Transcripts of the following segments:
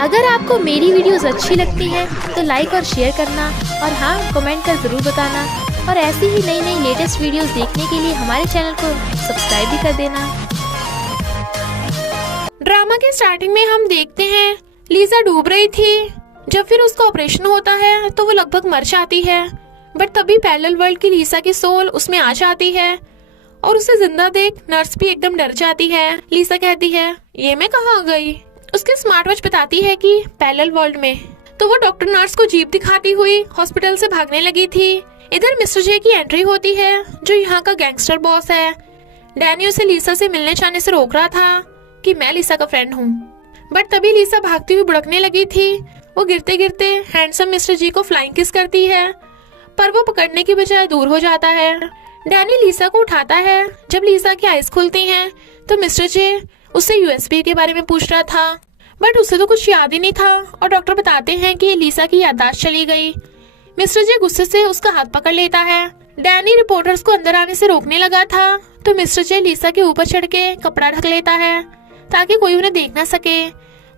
अगर आपको मेरी वीडियोस अच्छी लगती है तो लाइक और शेयर करना, और हाँ, कमेंट कर ज़रूर बताना। और ऐसी ही नई नई लेटेस्ट वीडियोस देखने के लिए हमारे चैनल को सब्सक्राइब भी कर देना। ड्रामा के स्टार्टिंग में हम देखते हैं लीजा डूब रही थी। जब फिर उसका ऑपरेशन होता है तो वो लगभग मर जाती है, बट तभी पैरेलल वर्ल्ड की लीजा की सोल उसमें आ जाती है और उसे जिंदा देख नर्स भी एकदम डर जाती है। लीजा कहती है, ये मैं कहाँ आ गई? उसकी स्मार्ट वॉच बताती है कि पैरेलल वर्ल्ड में। तो वो डॉक्टर नर्स को जीप दिखाती हुई हॉस्पिटल से भागने लगी थी। इधर मिस्टर जे की एंट्री होती है, जो यहाँ का गैंगस्टर बॉस है। डैनी उसे लीसा से मिलने जाने से रोक रहा था कि मैं लीसा का फ्रेंड हूँ, बट तभी लीसा भागती हुई बुड़कने लगी थी। वो गिरते गिरते हैंडसम मिस्टर जी को फ्लाइंग किस करती है, पर वो पकड़ने की बजाय दूर हो जाता है। डैनी लीसा को उठाता है। जब लीसा की आइज खुलती हैं तो मिस्टर जे उससे यूएसबी के बारे में पूछ रहा था, बट उसे तो कुछ याद ही नहीं था और डॉक्टर बताते हैं कि लीसा की याददाश्त चली गई। मिस्टर जे गुस्से से उसका हाथ पकड़ लेता है। डैनी रिपोर्टर्स को अंदर आने से रोकने लगा था, तो मिस्टर जे लीसा के ऊपर चढ़ के कपड़ा ढक लेता है ताकि कोई उन्हें देख ना सके।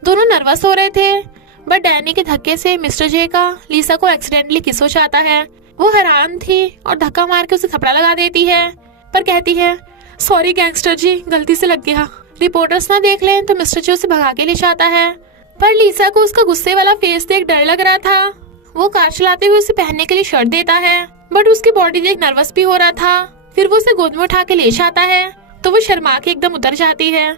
दोनों नर्वस हो रहे थे, बट डैनी के धक्के से मिस्टर जे का लीसा को एक्सीडेंटली किस हो जाता है। वो हैरान थी और धक्का मार के उसे थपड़ा लगा देती है, पर कहती है, सॉरी गैंगस्टर जी, गलती से लग गया। रिपोर्टर्स ना देख लें तो मिस्टर जे उसे भगा के ले जाता है, पर लीसा को उसका गुस्से वाला फेस देख डर लग रहा था। वो कार चलाते हुए उसे पहनने के लिए शर्ट देता है, बट उसकी बॉडी देख नर्वस भी हो रहा था। फिर वो उसे गोद में उठा के ले जाता है, तो वो शर्मा के एकदम उतर जाती है।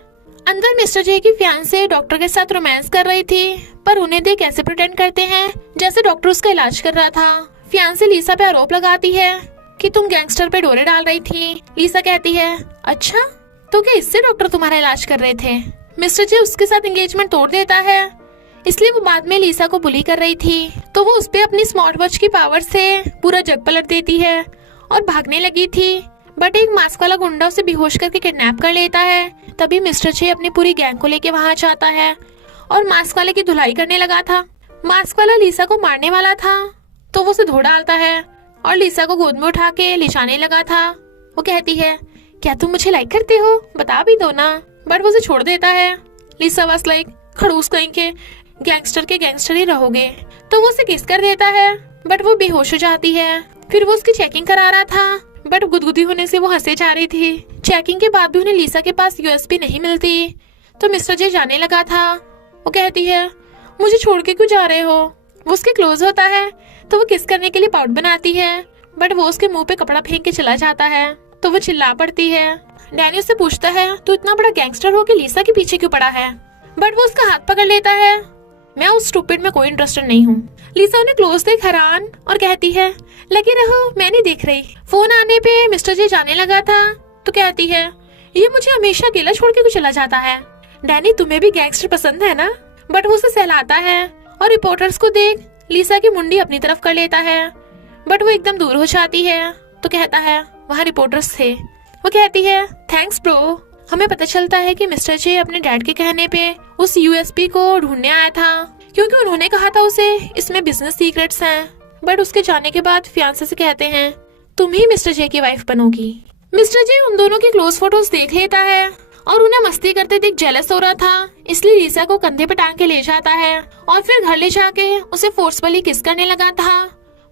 अंदर मिस्टर जे की फियांसे डॉक्टर के साथ रोमांस कर रही थी, पर उन्हें देख ऐसे प्रिटेंड करते हैं जैसे डॉक्टर उसका इलाज कर रहा था। फियांसे लीसा पे आरोप लगाती है कि तुम गैंगस्टर पे डोरे डाल रही थी। लीसा कहती है, अच्छा, तो क्या इससे डॉक्टर तुम्हारा इलाज कर रहे थे? मिस्टर जे उसके साथ एंगेजमेंट तोड़ देता है, इसलिए वो बाद में लीसा को बुली कर रही थी। तो वो उस पे अपनी स्मार्ट वॉच की पावर से पूरा जग पलट देती है और भागने लगी थी, बट एक मास्क वाला गुंडा उसे बेहोश करके किडनैप कर लेता है। तभी मिस्टर जे अपनी पूरी गैंग को लेके वहाँ जाता है और मास्क वाले की धुलाई करने लगा था। मास्क वाला लीसा को मारने वाला था, तो वो उसे धो डालता है और लीसा को गोद में उठा के ले जाने लगा था। वो कहती है, क्या तुम मुझे लाइक करते हो? बता भी दो ना। बट वो उसे छोड़ देता है। लीसा वाज लाइक, खड़ूस कहीं के गैंगस्टर ही रहोगे। तो वो उसे किस कर देता है, बट वो बेहोश हो जाती है। फिर वो उसकी चेकिंग करा रहा था, बट गुदगुदी होने से वो हंसे जा रही थी। चेकिंग के बाद भी उन्हें लीसा के पास यूएसबी नहीं मिलती, तो मिस्टर जे जाने लगा था। वो कहती है, मुझे छोड़ के क्यों जा रहे हो? वो उसके क्लोज होता है, तो वो किस करने के लिए पाउट बनाती है, बट वो उसके मुंह पे कपड़ा फेंक के चला जाता है। तो वो चिल्ला पड़ती है। डैनी उससे पूछता है, तू इतना बड़ा गैंगस्टर हो के लीसा के पीछे क्यों पड़ा है? बट वो उसका हाथ पकड़ लेता है। मैं उस स्टूपिड में कोई इंटरेस्टेड नहीं हूँ। लीसा उन्हें क्लोज देख हैरान और कहती है, लगे रहो, मैं नहीं देख रही। फोन आने पे मिस्टर जे जाने लगा था, तो कहती है, ये मुझे हमेशा अकेला छोड़ के क्यों चला जाता है? डैनी, तुम्हें भी गैंगस्टर पसंद है ना? बट वो उसे सहलाता है और रिपोर्टर्स को देख लीसा की मुंडी अपनी तरफ कर लेता है, बट वो एकदम दूर हो जाती है। तो कहता है, वहाँ रिपोर्टर्स थे। वो कहती है, थैंक्स ब्रो। हमें पता चलता है कि मिस्टर जे अपने डैड के कहने पे उस यूएसबी को ढूंढने आया था, क्योंकि उन्होंने कहा था उसे इसमें बिजनेस सीक्रेट्स हैं। बट उसके जाने के बाद फियांसे से कहते हैं, तुम ही मिस्टर जे की वाइफ बनोगी। मिस्टर जे उन दोनों की क्लोज फोटोज देख लेता है और उन्हें मस्ती करते देख जेलस हो रहा था, इसलिए लीसा को कंधे पे टांग के ले जाता है और फिर घर ले जाके उसे फोर्सफुली किस करने लगा था।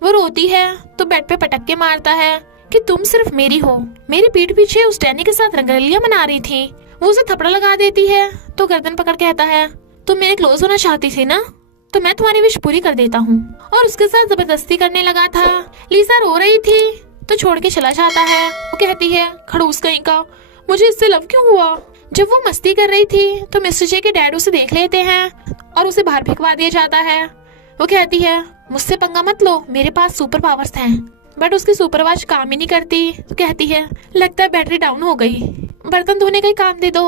वो रोती है तो बेड पे पटक के मारता है कि तुम सिर्फ मेरी हो। मेरी पीठ पीछे उस डैनी के साथ रंगरलियां मना रही थी। वो उसे थप्पड़ लगा देती है तो गर्दन पकड़ कहता है, तुम मेरे क्लोज होना चाहती थी ना, तो मैं तुम्हारी विश पूरी कर देता हूँ। और उसके साथ जबरदस्ती करने लगा था। लीसा रो रही थी तो छोड़ के चला जाता है। वो कहती है, खड़ूस कहीं का, मुझे इससे लव क्यों हुआ? जब वो मस्ती कर रही थी तो मिस्टर जे के डैड उसे देख लेते हैं और उसे बाहर फेंकवा दिया जाता है। वो कहती है, मुझसे पंगा मत लो, मेरे पास सुपर पावर्स हैं। बट उसकी सुपर वॉच काम ही नहीं करती। तो कहती है, लगता है बैटरी डाउन हो गई, बर्तन धोने का ही काम दे दो।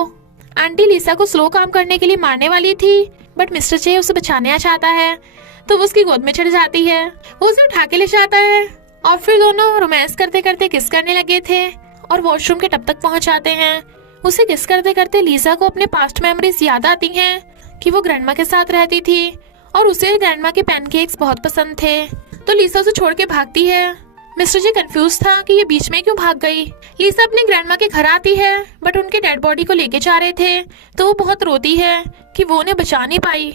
आंटी लीसा को स्लो काम करने के लिए मारने वाली थी, बट मिस्टर जे उसे बचाने आ जाता है। तो वो उसकी गोद में चढ़ जाती है। वो उसे उठा के ले जाता है और फिर दोनों रोमांस करते करते किस करने लगे थे और वॉशरूम के टब तक पहुंच जाते हैं। उसे किस करते करते लीसा को अपने पास्ट मेमोरीज याद आती हैं कि वो ग्रैंडमा के साथ रहती थी और उसे ग्रैंडमा के पैनकेक्स बहुत पसंद थे। तो लीसा उसे छोड़ के भागती है। मिस्टर जे कंफ्यूज था कि ये बीच में क्यों भाग गई। लीसा अपने ग्रैंडमा के घर आती है बट उनके डेड बॉडी को लेके जा रहे थे तो वो बहुत रोती है कि वो उन्हें बचा नहीं पाई।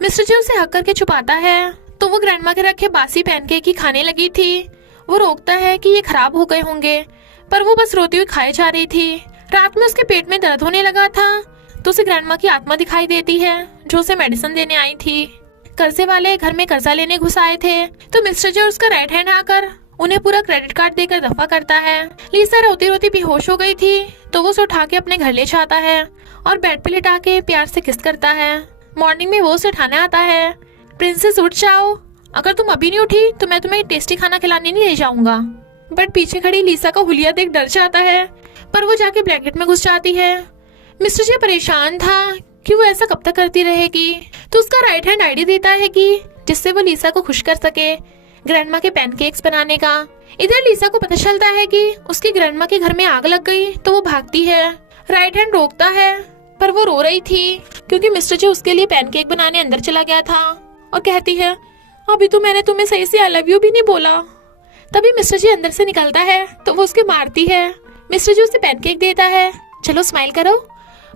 मिस्टर जे उसे हक करके छुपाता है तो वो ग्रैंडमा के रखे बासी पैनकेक ही खाने लगी थी। वो रोकता है कि ये खराब हो गए होंगे पर वो बस रोती हुई खाए जा रही थी। रात में उसके पेट में दर्द होने लगा था तो उसे ग्रैंडमा की आत्मा दिखाई देती है जो उसे मेडिसिन देने आई थी। कर्जे वाले घर में कर्जा लेने घुस आए थे तो मिस्टर जे और उसका राइट हैंड आकर उन्हें पूरा क्रेडिट कार्ड देकर दफा करता है। लीसा रोती रोती बेहोश हो गई थी तो वो उसे उठा के अपने घर ले जाता है और बेड पे लिटा के प्यार से किस करता है। मॉर्निंग में वो उसे उठाने आता है। प्रिंसेस उठ जाओ, अगर तुम अभी नहीं उठी तो मैं तुम्हें टेस्टी खाना खिलाने नहीं ले जाऊंगा। बट पीछे खड़ी लीसा का हुलिया देख डर जाता है पर वो जाके ब्लैंकेट में घुस जाती है। मिस्टर जे परेशान था कि वो ऐसा कब तक करती रहेगी तो उसका राइट हैंड आइडिया देता है कि जिससे वो लीसा को खुश कर सके ग्रैंडमा के पैनकेक्स बनाने का। इधर लीसा को पता चलता है कि उसकी ग्रैंडमा के घर में आग लग गई तो वो भागती है। राइट हैंड रोकता है पर वो रो रही थी क्योंकि मिस्टर जे उसके लिए पैनकेक बनाने अंदर चला गया था और कहती है अभी तो मैंने तुम्हें सही से आई लव यू भी नहीं बोला। तभी मिस्टर जे अंदर से निकलता है तो वो उसके मारती है। मिस्टर जे उसे पैनकेक देता है, चलो स्माइल करो,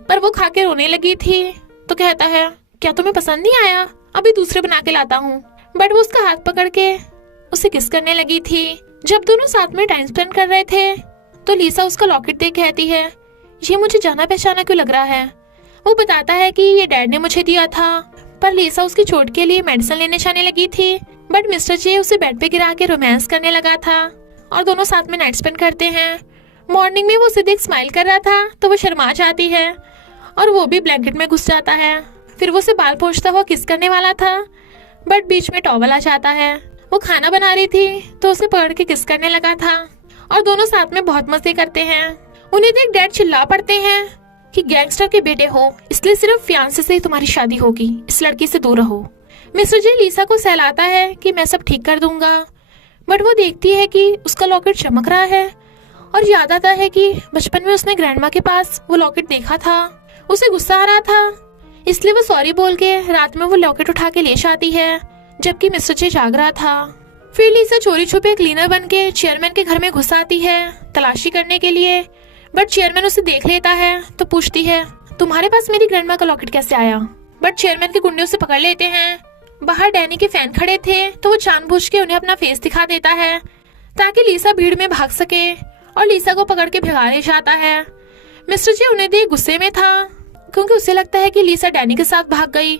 पर वो खा के रोने लगी थी तो कहता है क्या तुम्हें पसंद नहीं आया, अभी दूसरे बना के लाता हूँ। बट वो उसका हाथ पकड़ के उसे किस करने लगी थी। जब दोनों साथ में टाइम स्पेंड कर रहे थे तो लीसा उसका लॉकेट देख कहती है ये मुझे जाना पहचाना क्यों लग रहा है। वो बताता है कि ये डैड ने मुझे दिया था पर लीसा उसकी चोट के लिए मेडिसिन लेने जाने लगी थी। बट मिस्टर जे उसे बेड पे गिरा के रोमांस करने लगा था और दोनों साथ में नाइट स्पेंड करते हैं। मॉर्निंग में वो उसे देख स्माइल कर रहा था तो वो शर्मा जाती है और वो भी ब्लैंकेट में घुस जाता है। फिर वो उसे बाल पोंछता हुआ किस करने वाला था बट बीच में टॉवल आ जाता है। वो खाना बना रही थी तो उसे पकड़ के किस करने लगा था और दोनों साथ में बहुत मजे करते हैं। उन्हें देख डैड चिल्ला पड़ते हैं कि गैंगस्टर के बेटे हो इसलिए सिर्फ फियांसे से ही तुम्हारी शादी होगी, इस लड़की से दूर रहो। मिस्टर जे लीसा को सहलाता है कि मैं सब ठीक कर दूंगा बट वो देखती है कि उसका लॉकेट चमक रहा है और याद आता है कि बचपन में उसने ग्रैंडमा के पास वो लॉकेट देखा था। उसे गुस्सा आ रहा था इसलिए वो सॉरी बोल के रात में वो लॉकेट उठा के ले जाती है जबकि मिस्टर जे जाग रहा था। फिर लीसा चोरी छुपे क्लीनर बन के चेयरमैन के घर में घुस आती है तलाशी करने के लिए। बट चेयरमैन उसे देख लेता है तो पूछती है तुम्हारे पास मेरी ग्रैंडमा का लॉकेट कैसे आया। बट चेयरमैन के गुंडे उसे पकड़ लेते हैं। बाहर डैनी के फैन खड़े थे तो वो जानबूझ के उन्हें अपना फेस दिखा देता है ताकि लीसा भीड़ में भाग सके और लीसा को पकड़ के भिगा ले जाता है। मिस्टर जे उन्हें देख गुस्से में था क्योंकि उसे लगता है कि लीसा डैनी के साथ भाग गई।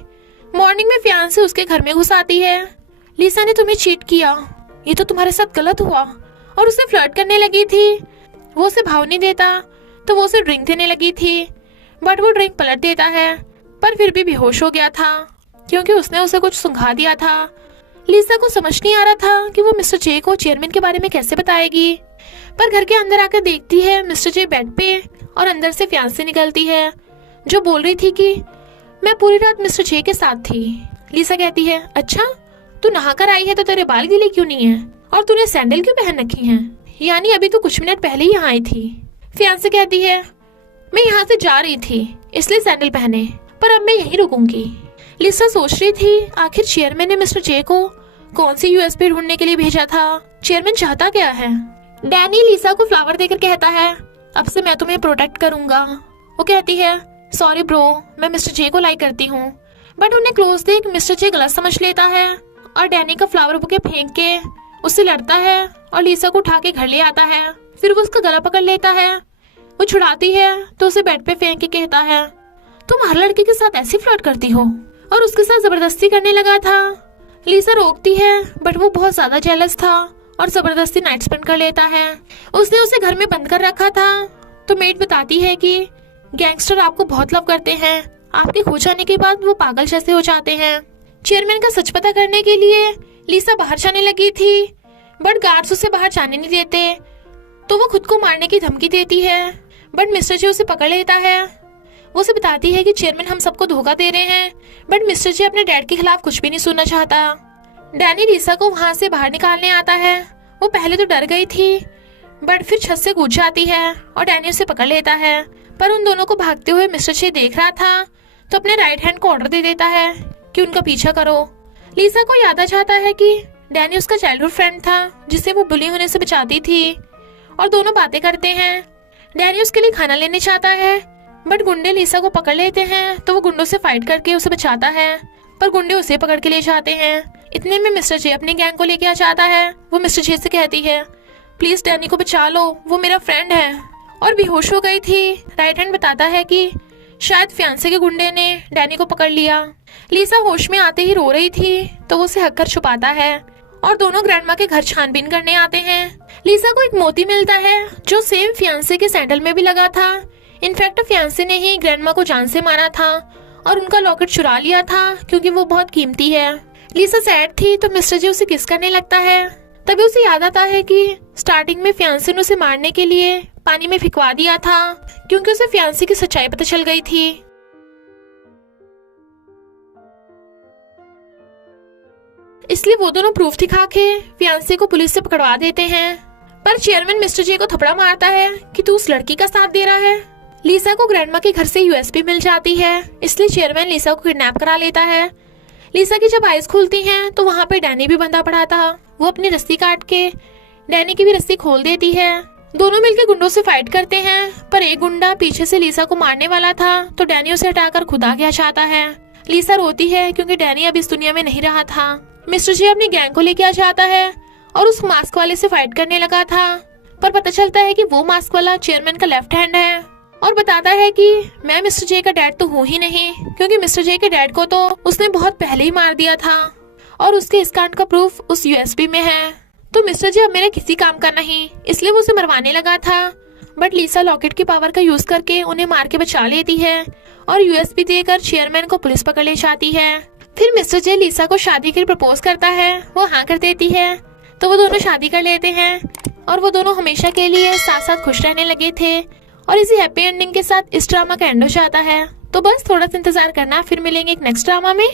मॉर्निंग में फियांसे उसके घर में घुस आती है। लीसा ने तुम्हें चीट किया, ये तो तुम्हारे साथ गलत हुआ, और उसे फ्लर्ट करने लगी थी। वो उसे भाव नहीं देता तो वो उसे ड्रिंक देने लगी थी बट वो ड्रिंक पलट देता है पर फिर भी बेहोश हो गया था क्योंकि उसने उसे कुछ सुंघा दिया था। लीसा को समझ नहीं आ रहा था कि वो मिस्टर जे को चेयरमैन के बारे में कैसे बताएगी, पर घर के अंदर आकर देखती है मिस्टर जे बेड पे और अंदर से फियांसे निकलती है जो बोल रही थी कि मैं पूरी रात मिस्टर जे के साथ थी। लीसा कहती है अच्छा तू नहाकर आई है तो तेरे बाल गीले क्यों नहीं है और तूने सैंडल क्यों पहन रखी हैं, यानी अभी तो कुछ मिनट पहले ही यहाँ आई थी। फियांसे कहती है मैं यहाँ से जा रही थी इसलिए सैंडल पहने, पर अब मैं यहीं रुकूंगी। लीसा सोच रही थी आखिर चेयरमैन ने मिस्टर जे को कौन सी यूएसपी ढूंढने के लिए भेजा था, चेयरमैन चाहता क्या है। डैनी लीसा को फ्लावर देकर कहता है अब से मैं तुम्हें प्रोटेक्ट करूंगा। वो कहती है सॉरी ब्रो, मैं मिस्टर जे को लाइक करती हूँ। बट उन्हें क्लोज देख मिस्टर जे गलत समझ लेता है और डैनी का फ्लावर बुके फेंक के उससे लड़ता है और लीसा को उठा के घर ले आता है। फिर वो उसका गला पकड़ लेता है। वो छुड़ाती है तो उसे बेड पे फेंक के कहता है तुम हर लड़के के साथ ऐसी फ्लर्ट करती हो, और उसके साथ जबरदस्ती करने लगा था। लीसा रोकती है बट वो बहुत ज्यादा जेलस था और जबरदस्ती नाइट स्पेंड कर लेता है। उसने उसे घर में बंद कर रखा था तो मेड बताती है कि गैंगस्टर आपको बहुत लव करते हैं, आपके खो जाने के बाद वो पागल जैसे हो जाते हैं। चेयरमैन का सच पता करने के लिए लीसा बाहर जाने लगी थी बट गार्ड्स उसे बाहर जाने नहीं देते तो वो खुद को मारने की धमकी देती है बट मिस्टर जी उसे पकड़ लेता है। वो उसे बताती है कि चेयरमैन हम सबको धोखा दे रहे हैं, बट मिस्टर जे अपने डैड के खिलाफ कुछ भी नहीं सुनना चाहता। डैनी लिसा को वहाँ से बाहर निकालने आता है। वो पहले तो डर गई थी, बट फिर छत से कूद जाती है और डैनी उसे पकड़ लेता है। पर उन दोनों को भागते हुए मिस्टर जे देख रहा था, तो अपने राइट हैंड को ऑर्डर दे देता है कि उनका पीछा करो। लिसा को याद आ जाता है कि डैनी उसका चाइल्डहुड फ्रेंड था, जिसे वो बुली होने से बचाती थी, और दोनों बातें करते हैं। डैनी उसके लिए खाना लेने चाहता है, बट गुंडे लिसा को पकड़ लेते हैं, तो वो गुंडों से फाइट करके उसे बचाता है, पर गुंडे उसे पकड़ के ले जाते हैं। इतने में मिस्टर जे अपने गैंग को लेके आ जाता है। वो मिस्टर जे से कहती है, प्लीज डैनी को बचा लो, वो मेरा फ्रेंड है, और बेहोश हो गई थी। राइट हैंड बताता है कि शायद फियांसे के गुंडे ने डैनी को पकड़ लिया। लिसा होश में आते ही रो रही थी, तो वो उसे हक कर छुपाता है, और दोनों ग्रैंडमा के घर छानबीन करने आते हैं। लिसा को एक मोती मिलता है जो सेम फियांसे के सैंडल में भी लगा था। इनफैक्ट फियांसे ने ही ग्रैंडमा को जान से मारा था और उनका लॉकेट चुरा लिया था, क्योंकि वो बहुत कीमती है। लिसा सैड थी, तो मिस्टर जे उसे किस करने लगता है। तभी उसे याद आता है कि स्टार्टिंग में फियांसे ने उसे मारने के लिए पानी में फिकवा दिया था, क्योंकि उसे फियांसे की सच्चाई पता चल गई थी। इसलिए वो दोनों प्रूफ दिखा के फियांसे को पुलिस से पकड़वा देते हैं। पर चेयरमैन मिस्टर जे को थपड़ा मारता है कि तू उस लड़की का साथ दे रहा है। लिसा को ग्रैंडमा के घर से यूएसबी मिल जाती है, इसलिए चेयरमैन लिसा को किडनैप करा लेता है। लिसा की जब आइज खुलती हैं, तो वहाँ पे डैनी भी बंधा पड़ा था। वो अपनी रस्सी काट के डैनी की भी रस्सी खोल देती है। दोनों मिलकर गुंडों से फाइट करते हैं, पर एक गुंडा पीछे से लिसा को मारने वाला था, तो डैनी उसे हटाकर खुद आ गया चाहता है। लिसा रोती है क्योंकि डैनी अब इस दुनिया में नहीं रहा था। मिस्टर जे अपनी गैंग को लेके आ जाता है और उस मास्क वाले से फाइट करने लगा था, पर पता चलता है कि वो मास्क वाला चेयरमैन का लेफ्ट हैंड है, और बताता है कि मैं मिस्टर जे का डैड तो हूँ ही नहीं, क्योंकि मिस्टर जे के डैड को तो उसने बहुत पहले ही मार दिया था, और उसके इस कांड का प्रूफ उस यूएसबी में है। तो मिस्टर जे अब मेरे किसी काम का नहीं, इसलिए वो उसे मरवाने लगा था। बट लिसा लॉकेट की पावर का यूज करके उन्हें मार के बचा लेती है, और यूएसबी देकर चेयरमैन को पुलिस पकड़ ले जाती है। फिर मिस्टर जे लिसा को शादी के लिए प्रपोज करता है। वो हाँ कर देती है, तो वो दोनों शादी कर लेते हैं, और वो दोनों हमेशा के लिए साथ साथ खुश रहने लगे थे। और इसी हैप्पी एंडिंग के साथ इस ड्रामा का एंड हो जाता है। तो बस थोड़ा सा इंतजार करना, फिर मिलेंगे एक नेक्स्ट ड्रामा में।